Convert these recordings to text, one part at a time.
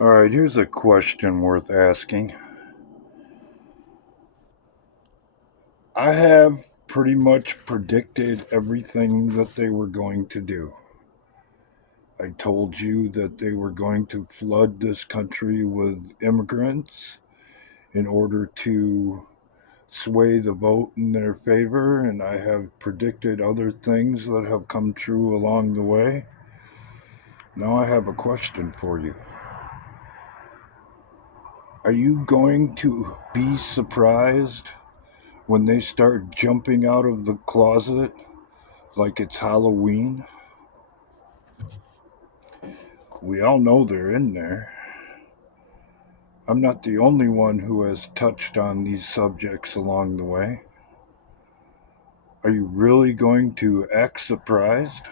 All right, here's a question worth asking. I have pretty much predicted everything that they were going to do. I told you that they were going to flood this country with immigrants in order to sway the vote in their favor, and I have predicted other things that have come true along the way. Now I have a question for you. Are you going to be surprised when they start jumping out of the closet like it's Halloween? We all know they're in there. I'm not the only one who has touched on these subjects along the way. Are you really going to act surprised?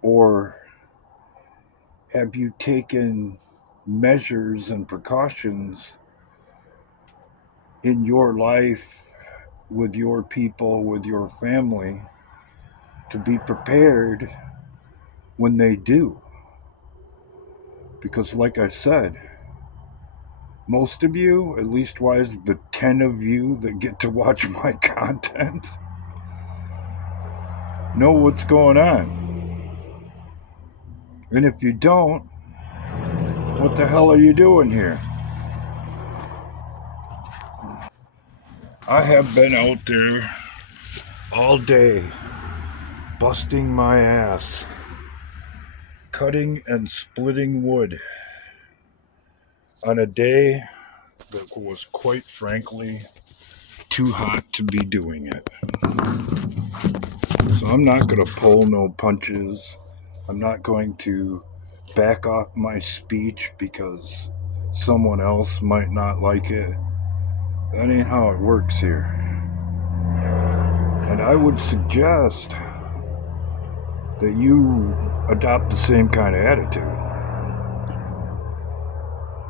Or have you taken measures and precautions in your life, with your people, with your family, to be prepared when they do? Because, like I said, most of you, at least wise the 10 of you that get to watch my content, know what's going on. And if you don't, what the hell are you doing here? I have been out there all day, busting my ass, cutting and splitting wood on a day that was quite frankly too hot to be doing it. So I'm not going to pull no punches. I'm not going to back off my speech because someone else might not like it. That ain't how it works here. And I would suggest that you adopt the same kind of attitude.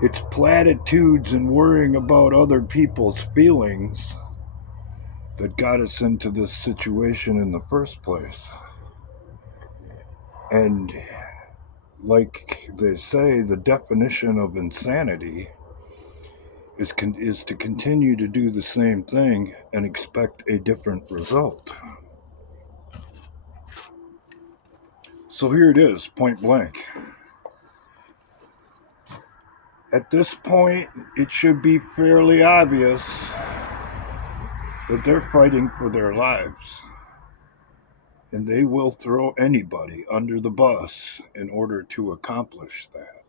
It's platitudes and worrying about other people's feelings that got us into this situation in the first place. And like they say, the definition of insanity is to continue to do the same thing and expect a different result. So here it is, point blank. At this point, it should be fairly obvious that they're fighting for their lives. And they will throw anybody under the bus in order to accomplish that.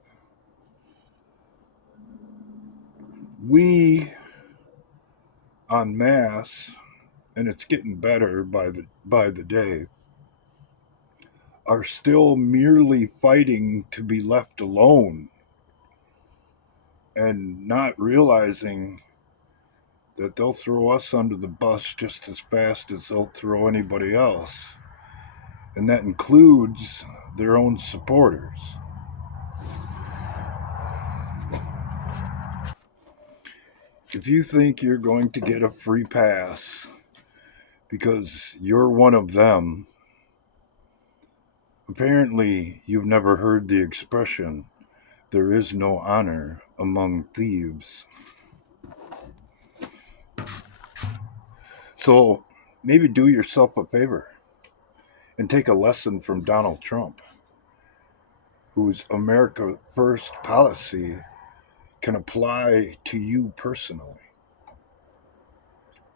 We, en masse, and it's getting better by the day, are still merely fighting to be left alone and not realizing that they'll throw us under the bus just as fast as they'll throw anybody else. And that includes their own supporters. If you think you're going to get a free pass because you're one of them, apparently you've never heard the expression, there is no honor among thieves. So maybe do yourself a favor and take a lesson from Donald Trump, whose America First policy can apply to you personally.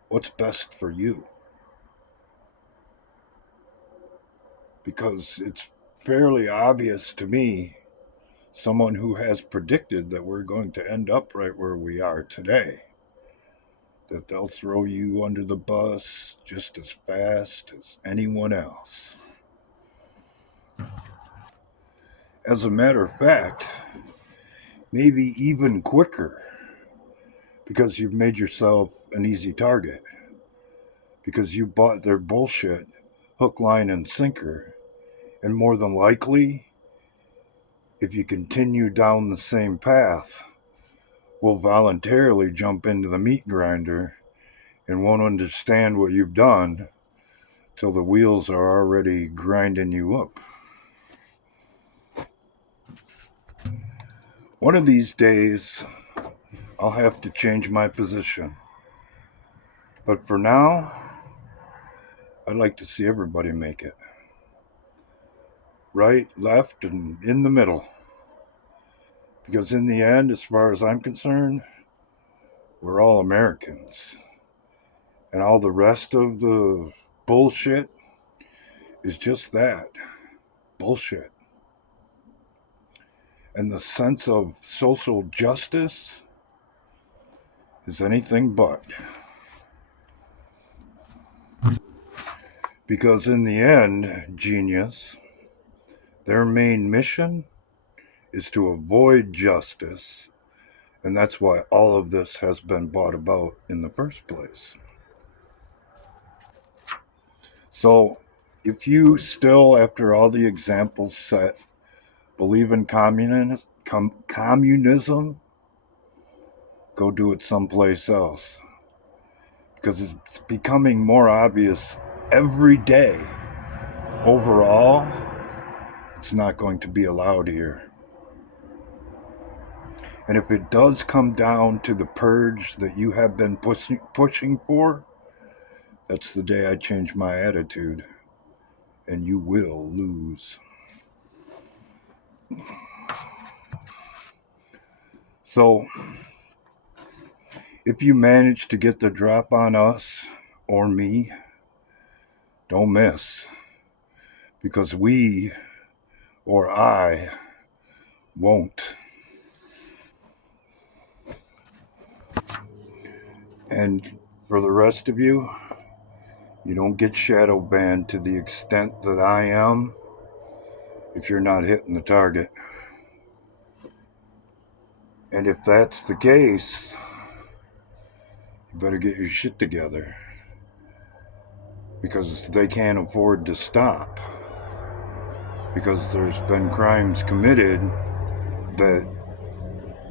What's best for you? Because it's fairly obvious to me, someone who has predicted that we're going to end up right where we are today, that they'll throw you under the bus just as fast as anyone else. As a matter of fact, maybe even quicker, because you've made yourself an easy target, because you bought their bullshit hook, line, and sinker, and more than likely, if you continue down the same path, will voluntarily jump into the meat grinder and won't understand what you've done till the wheels are already grinding you up. One of these days, I'll have to change my position. But for now, I'd like to see everybody make it. Right, left, and in the middle. Because in the end, as far as I'm concerned, we're all Americans. And all the rest of the bullshit is just that bullshit. And the sense of social justice is anything but. Because in the end, genius, their main mission is to avoid justice. And that's why all of this has been brought about in the first place. So, if you still, after all the examples set, believe in communism, go do it someplace else. Because it's becoming more obvious every day. Overall, it's not going to be allowed here. And if it does come down to the purge that you have been pushing for, that's the day I change my attitude. And you will lose. So, if you manage to get the drop on us or me, don't miss. Because we or I won't. And for the rest of you, you don't get shadow banned to the extent that I am if you're not hitting the target. And if that's the case, you better get your shit together. Because they can't afford to stop. Because there's been crimes committed that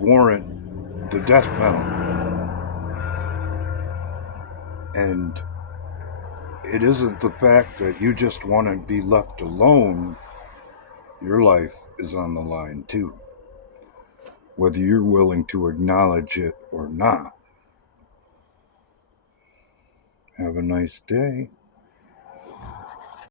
warrant the death penalty. And it isn't the fact that you just want to be left alone. Your life is on the line too, whether you're willing to acknowledge it or not. Have a nice day.